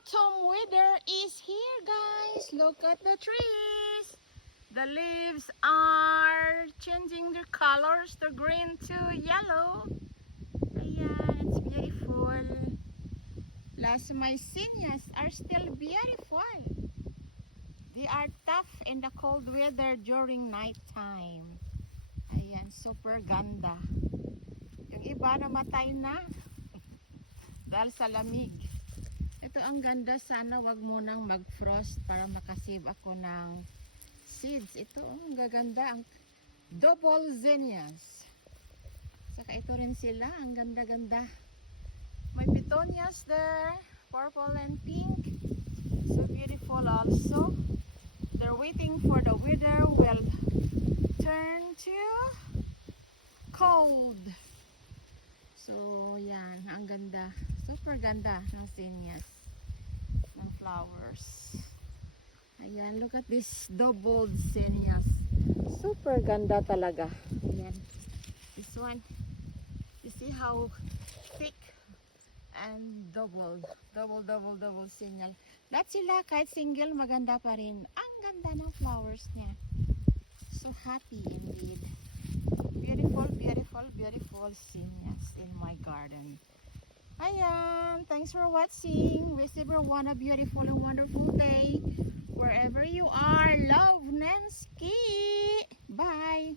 Autumn weather is here, guys. Look at the trees. The leaves are changing their colors, the green to yellow. Ayan, it's beautiful. Las Mycenias are still beautiful. They are tough in the cold weather during night time. Ayan, super ganda. Yung iba namatay na dahil sa lamig. Ito ang ganda, sana wag munang mag-frost para makasave ako ng seeds. Ito, ang gaganda, ang double zinnias. Saka ito rin sila, ang ganda-ganda. May petunias there, purple and pink. So beautiful also. They're waiting for the weather will turn to cold. So, yan, ang ganda. Super ganda ng zinnias, ng flowers. Ayan, look at this doubled zinnias. Super ganda talaga. Ayan. This one, you see how thick and doubled. Double zinnias. Lahat sila, kahit single, maganda pa rin. Ang ganda ng flowers niya. So happy indeed. Beautiful zinnias in my garden. Ayan, thanks for watching. Wish everyone a beautiful and wonderful day. Wherever you are, love Nancy. Bye.